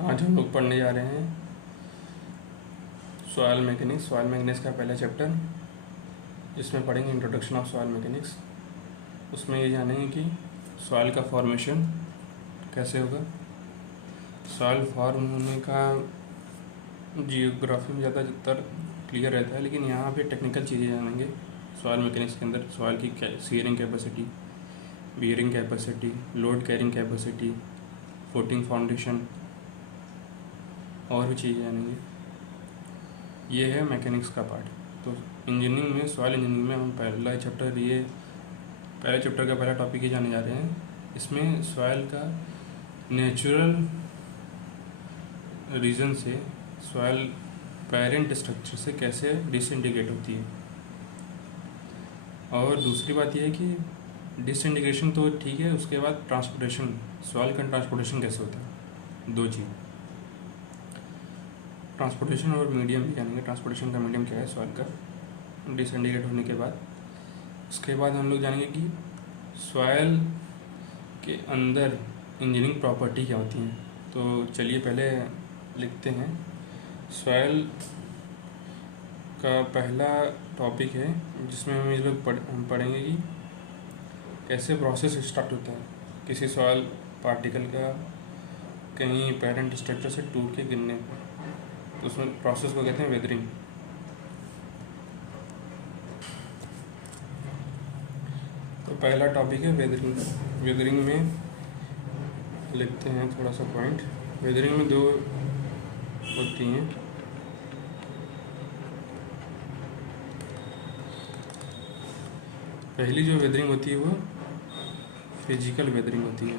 आज हम लोग पढ़ने जा रहे हैं सॉइल मैकेनिक्स। सॉइल मैकेनिक्स का पहला चैप्टर, जिसमें पढ़ेंगे इंट्रोडक्शन ऑफ सॉइल मैकेनिक्स। उसमें ये जानेंगे कि सॉइल का फॉर्मेशन कैसे होगा। सॉइल फॉर्म होने का जियोग्राफी में ज़्यादातर क्लियर रहता है, लेकिन यहाँ पे टेक्निकल चीज़ें जानेंगे सॉइल मैकेनिक्स के अंदर। सॉइल की shearing capacity, bearing capacity, load carrying capacity, footing foundation और भी चीज़ें जानेंगे। ये है मैकेनिक्स का पार्ट। तो इंजीनियरिंग में, सॉइल इंजीनियरिंग में हम पहले चैप्टर का पहला टॉपिक ही जाने जा रहे हैं। इसमें सॉइल का नेचुरल रीजन से सॉइल पेरेंट स्ट्रक्चर से कैसे डिसइंटीग्रेट होती है। और दूसरी बात यह है कि डिसइंटीग्रेशन तो ठीक है, उसके बाद ट्रांसपोर्टेशन, सॉइल का ट्रांसपोर्टेशन कैसे होता है। दो चीज़, ट्रांसपोर्टेशन और मीडियम भी जानेंगे। ट्रांसपोर्टेशन का मीडियम क्या है सॉइल का डिसइंटीग्रेट होने के बाद। उसके बाद हम लोग जानेंगे कि सॉइल के अंदर इंजीनियरिंग प्रॉपर्टी क्या होती हैं। तो चलिए पहले लिखते हैं। सॉइल का पहला टॉपिक है, जिसमें हम ये लोग पढ़ेंगे कि कैसे प्रोसेस स्टार्ट होता है किसी सॉइल पार्टिकल का कहीं पेरेंट स्ट्रक्चर से टूट के गिरने पर। तो उसमें प्रोसेस को कहते हैं वेदरिंग। तो पहला टॉपिक है वेदरिंग। वेदरिंग में लिखते हैं थोड़ा सा पॉइंट। वेदरिंग में दो होती हैं। पहली जो वेदरिंग होती है वो फिजिकल वेदरिंग होती है।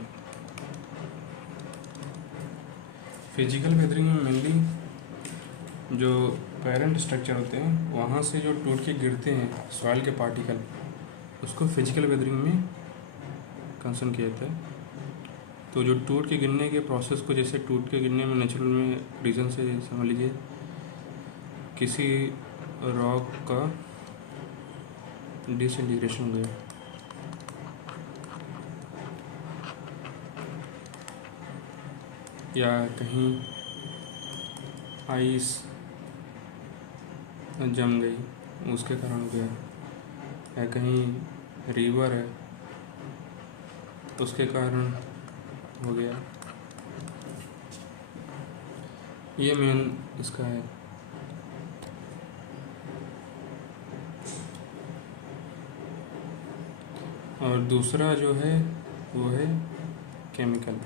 फिजिकल वेदरिंग में मेनली जो पेरेंट स्ट्रक्चर होते हैं वहाँ से जो टूट के गिरते हैं सॉइल के पार्टिकल, उसको फिजिकल वेदरिंग में कंसर्न किया जाता है। तो जो टूट के गिरने के प्रोसेस को, जैसे टूट के गिरने में नेचुरल में रीज़न से समझ लीजिए किसी रॉक का डिसइंटीग्रेशन हो गया, या कहीं आइस जम गई उसके कारण हो गया, या कहीं रिवर है उसके कारण हो गया। ये मेन इसका है। और दूसरा जो है वो है केमिकल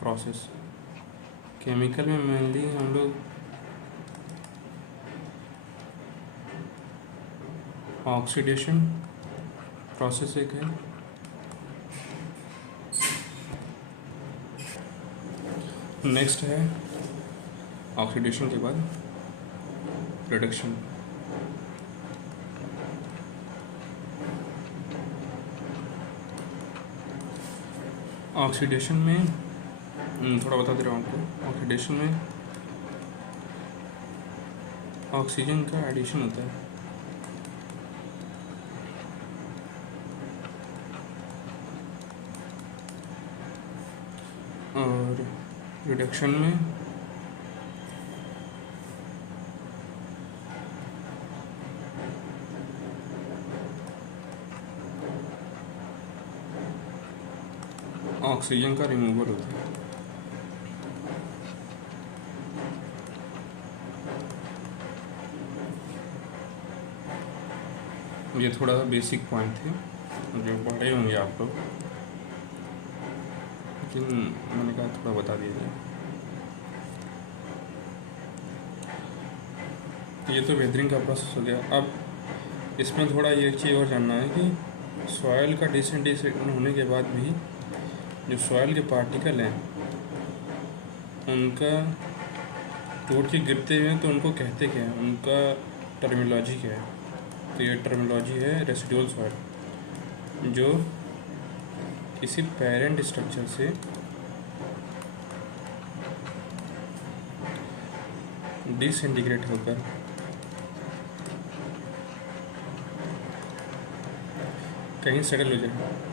प्रोसेस। केमिकल में मेनली हम लोग ऑक्सीडेशन प्रोसेस एक है, नेक्स्ट है ऑक्सीडेशन के बाद रिडक्शन। ऑक्सीडेशन में थोड़ा बता दे रहा हूँ आपको। ऑक्सीडेशन में ऑक्सीजन का एडिशन होता है, और रिडक्शन में ऑक्सीजन का रिमूवल होता है। ये थोड़ा सा बेसिक पॉइंट थे जो पढ़े होंगे आप लोग, लेकिन मैंने कहा थोड़ा बता दिया जाए। ये तो वेदरिंग का प्रोसेस हो गया। अब इसमें थोड़ा ये चीज़ और जानना है कि सॉइल का डिसइंटीग्रेशन होने के बाद भी जो सॉइल के पार्टिकल हैं उनका टूट के गिरते हुए तो उनको कहते क्या है, उनका टर्मिनोलॉजी क्या है। तो ये टर्मिनोलॉजी है रेसिडुअल सॉइल, जो किसी पेरेंट स्ट्रक्चर से डिसइंटीग्रेट होकर कहीं सेटल हो जाए।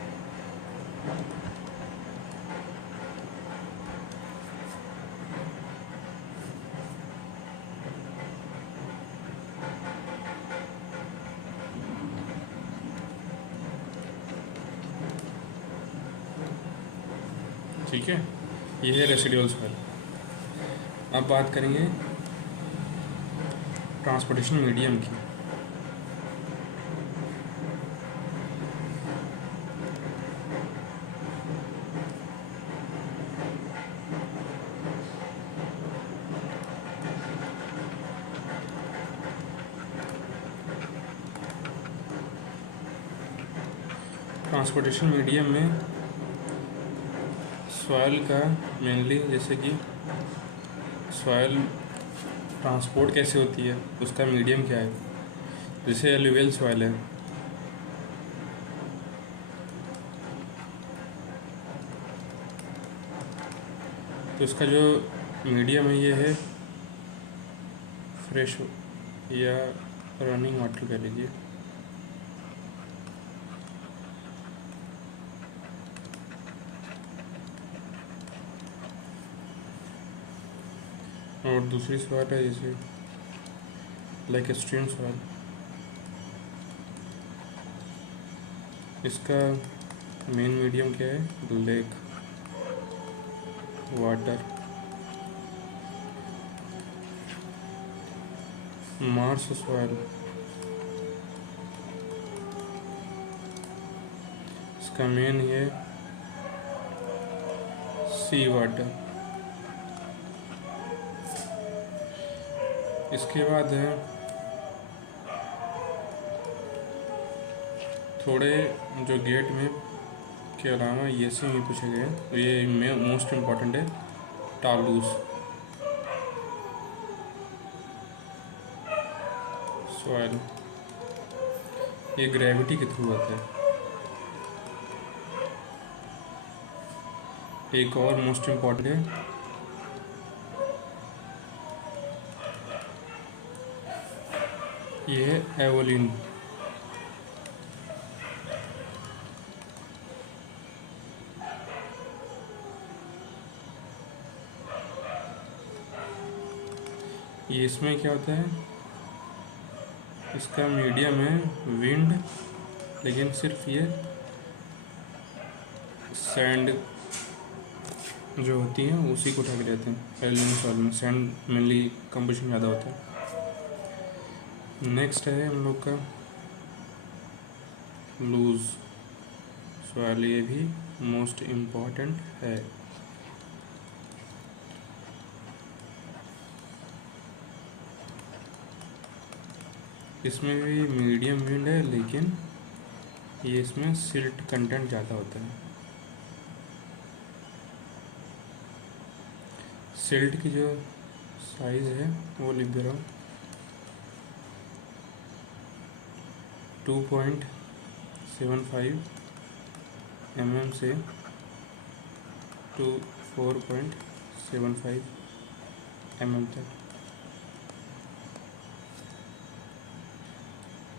ठीक है, ये है रेसिडुअल सॉइल। अब बात करेंगे ट्रांसपोर्टेशन मीडियम की। ट्रांसपोर्टेशन मीडियम में सॉइल का मेनली, जैसे कि सॉइल ट्रांसपोर्ट कैसे होती है, उसका मीडियम क्या है। जैसे एलुवियल सॉइल है, तो इसका जो मीडियम है ये है फ्रेश या रनिंग वाटर कह लीजिए। और दूसरी सॉइल है जैसे लाइक स्ट्रीम सॉइल, इसका मेन मीडियम क्या है, लेक वाटर। मार्स सॉइल, इसका मेन है सी वाटर। इसके बाद है थोड़े जो गेट में के अलावा ये से भी पूछे गए, तो ये में मोस्ट इम्पॉर्टेंट है टालूस सॉइल। ये ग्रेविटी के थ्रू होता है। एक और मोस्ट इम्पॉर्टेंट है ये है एवोलिन। ये इसमें क्या होता है, इसका मीडियम है विंड, लेकिन सिर्फ ये सैंड जो होती है उसी को उठा के लेते हैं। एल्यूमिनियम सॉइल में सैंड मेनली कंपोजिशन ज़्यादा होता है। नेक्स्ट है हम लोग का लूज सॉइल, ये भी मोस्ट इम्पॉर्टेंट है। इसमें भी मीडियम विंड है, लेकिन ये इसमें सिल्ट कंटेंट ज़्यादा होता है। सिल्ट की जो साइज़ है वो लिख दे रहा हूँ, 2.75 mm से 4.75 mm तक।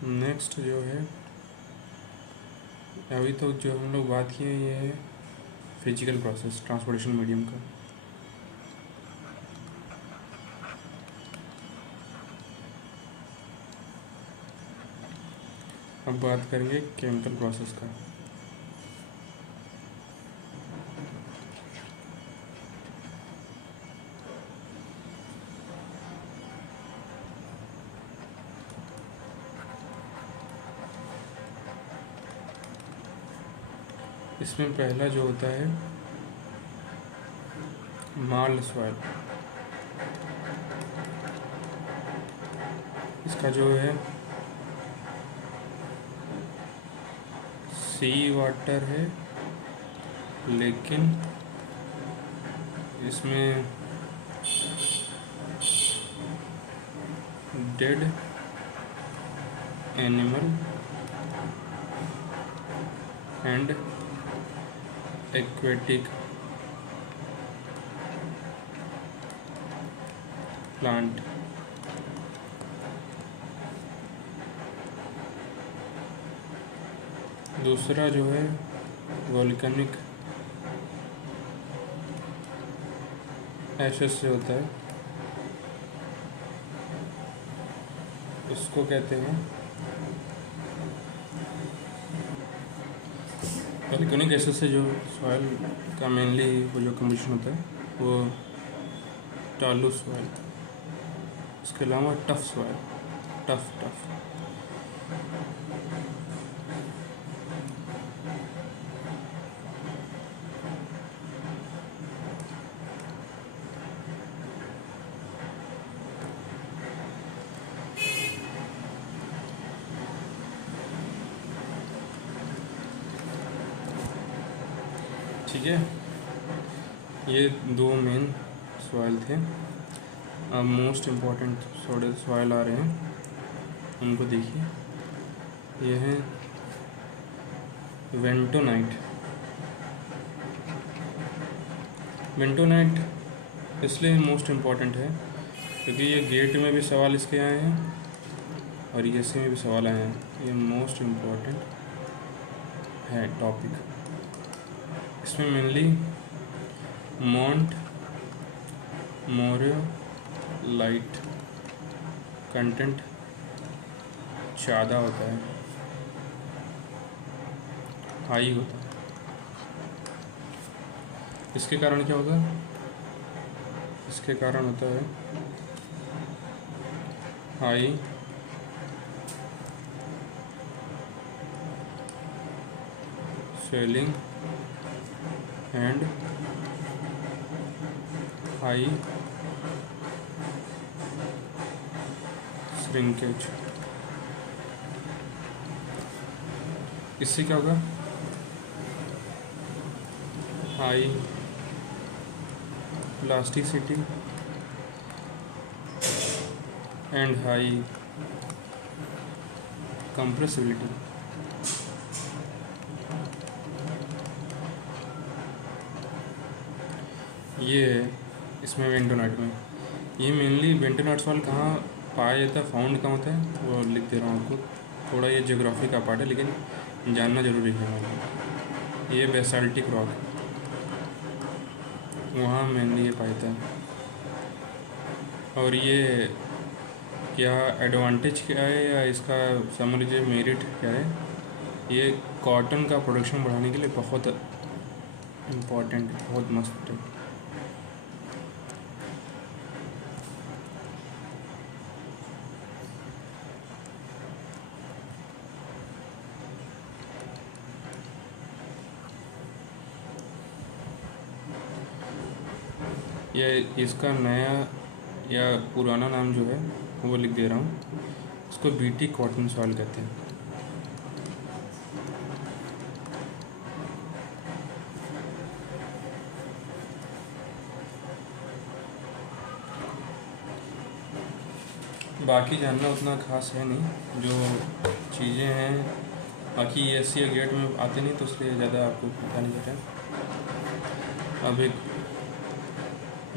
नेक्स्ट जो है, अभी तो जो हम लोग बात किए ये है फिजिकल प्रोसेस ट्रांसपोर्टेशन मीडियम का। अब बात करेंगे केमिकल प्रोसेस का। इसमें पहला जो होता है मार्ल सॉइल, इसका जो है सी वाटर है, लेकिन इसमें dead animal and aquatic plant दूसरा जो है वोल्केनिक एशेस से होता है, उसको कहते हैं वॉल्केनिक एसिड से जो सॉइल का मेनली वो जो कंपोजिशन होता है वो टालू सॉइल, इसके अलावा टफ सॉइल, टफ ठीक है। ये दो मेन सॉइल थे। अब मोस्ट इम्पॉर्टेंट सॉइल आ रहे हैं, उनको देखिए। ये है वेंटोनाइट। वेंटोनाइट इसलिए मोस्ट इम्पॉर्टेंट है क्योंकि ये गेट में भी सवाल इसके आए हैं और ईएससी में भी सवाल आए हैं। ये मोस्ट इम्पॉर्टेंट है टॉपिक। इसमें मेनली मॉन्ट मोरियोलाइट कंटेंट ज़्यादा होता है, हाई होता है। इसके कारण क्या होगा? इसके कारण होता है high swelling and high shrinkage। इससे क्या होगा? High plasticity and high compressibility. ये है इसमें वेंटोनाइट में। ये मेनली वेंटोनाइट सॉइल कहाँ पाया जाता है, फाउंड कहाँ होता है, वो लिख दे रहा हूँ आपको। थोड़ा ये ज्योग्राफी का पार्ट है लेकिन जानना जरूरी है हमारे। ये बेसाल्टिक रॉक, वहाँ मेनली ये पाया जाता है। और ये क्या एडवांटेज क्या है या इसका समझ लीजिए मेरिट क्या है, ये कॉटन का प्रोडक्शन बढ़ाने के लिए बहुत इम्पोर्टेंट, बहुत मस्त है। ये इसका नया या पुराना नाम जो है वो लिख दे रहा हूँ। इसको बीटी कॉटन सॉइल कहते हैं। बाकी जानना उतना खास है नहीं, जो चीज़ें हैं बाकी एससी या गेट में आते नहीं तो इसलिए ज़्यादा आपको पता नहीं चलता। अब एक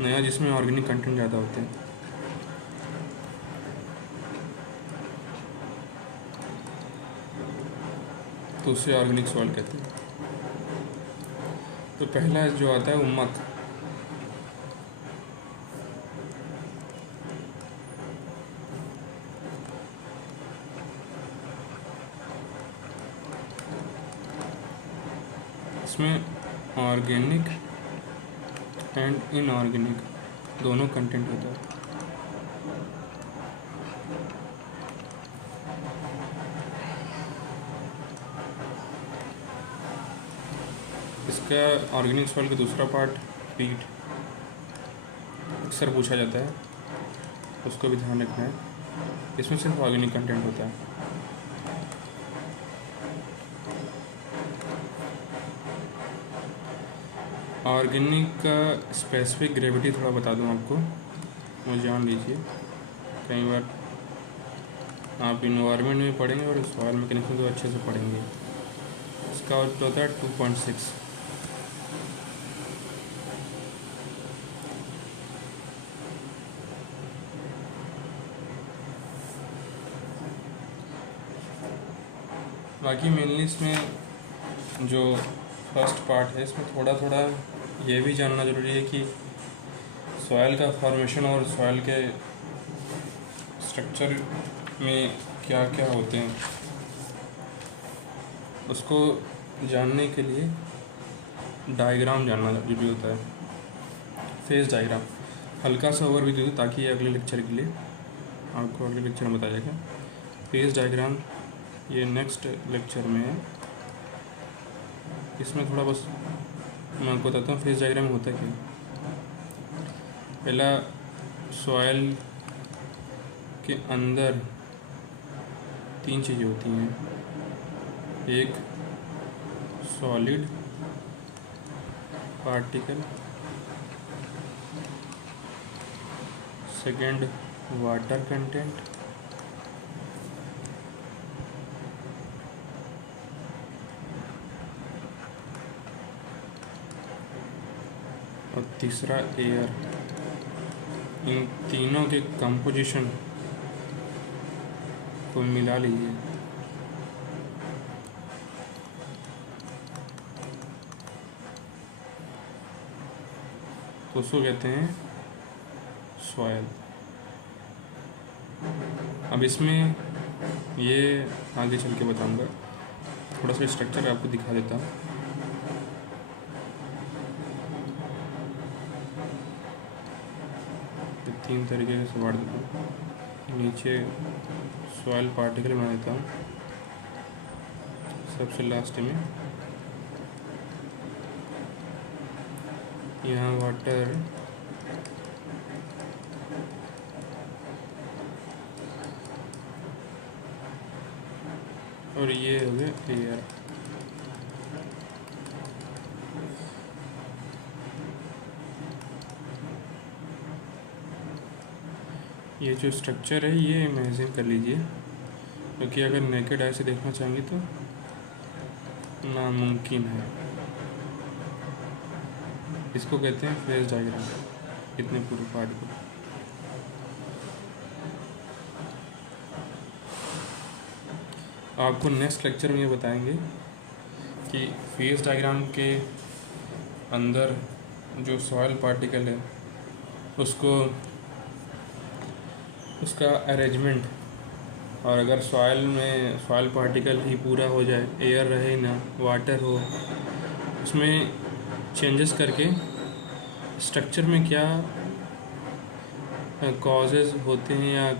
नया जिसमें ऑर्गेनिक कंटेंट ज़्यादा होते हैं, तो उससे ऑर्गेनिक सॉइल कहते हैं। तो पहला जो आता है उम्मक। इसमें ऑर्गेनिक एंड इनऑर्गेनिक दोनों कंटेंट होता है। इसका ऑर्गेनिक सॉइल का दूसरा पार्ट पीट, अक्सर पूछा जाता है, उसको भी ध्यान रखना है। इसमें सिर्फ ऑर्गेनिक कंटेंट होता है। ऑर्गेनिक का स्पेसिफिक ग्रेविटी थोड़ा बता दूं आपको, वो जान लीजिए। कई बार आप इन्वायरमेंट में पढ़ेंगे और सॉइल मैकेनिक्स में तो अच्छे से पढ़ेंगे। इसका आउटपुट होता है 2.6। बाकी मेनली इसमें जो फर्स्ट पार्ट है इसमें थोड़ा थोड़ा ये भी जानना ज़रूरी है कि सॉइल का फॉर्मेशन और सॉइल के स्ट्रक्चर में क्या क्या होते हैं, उसको जानने के लिए डायग्राम जानना जरूरी होता है। फेस डायग्राम हल्का सा ओवरव्यू दे दूँ ताकि ये अगले लेक्चर के लिए आपको अगले लेक्चर में बताया जाएगा। फेस डायग्राम ये नेक्स्ट लेक्चर में है। इसमें थोड़ा बस मैं आपको बताता हूँ फेस डायग्राम होता क्या। पहला सॉइल के अंदर 3 चीज़ें होती हैं। एक solid particle, second water content, और तीसरा एयर। इन तीनों के कंपोजिशन को मिला लीजिए तो उसको कहते हैं सॉयल। अब इसमें ये आगे चल के बताऊंगा, थोड़ा सा स्ट्रक्चर आपको दिखा देता हूँ। तीन तरीके से बांट देता हूँ। नीचे सॉयल पार्टिकल बना देता हूँ सबसे लास्ट में। यहाँ वाटर, और ये हो गया एयर। ये जो स्ट्रक्चर है ये इमेजिन कर लीजिए, क्योंकि अगर नेकेड आई से देखना चाहेंगे तो नामुमकिन है। इसको कहते हैं फेस डायग्राम, इतने पूरे पार्ट को। आपको नेक्स्ट लेक्चर में ये बताएंगे कि फेस डायग्राम के अंदर जो सॉइल पार्टिकल है उसका अरेंजमेंट, और अगर सॉइल में सॉइल पार्टिकल ही पूरा हो जाए, एयर रहे ना, वाटर हो, उसमें चेंजेस करके स्ट्रक्चर में क्या कॉजेज़ होते हैं या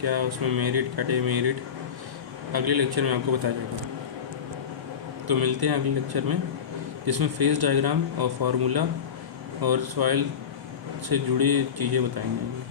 क्या उसमें मेरिट क्या डिमेरिट, अगले लेक्चर में आपको बताया जाएगा। तो मिलते हैं अगले लेक्चर में, जिसमें फेस डायग्राम और फार्मूला और सॉइल से जुड़ी चीज़ें बताएंगे।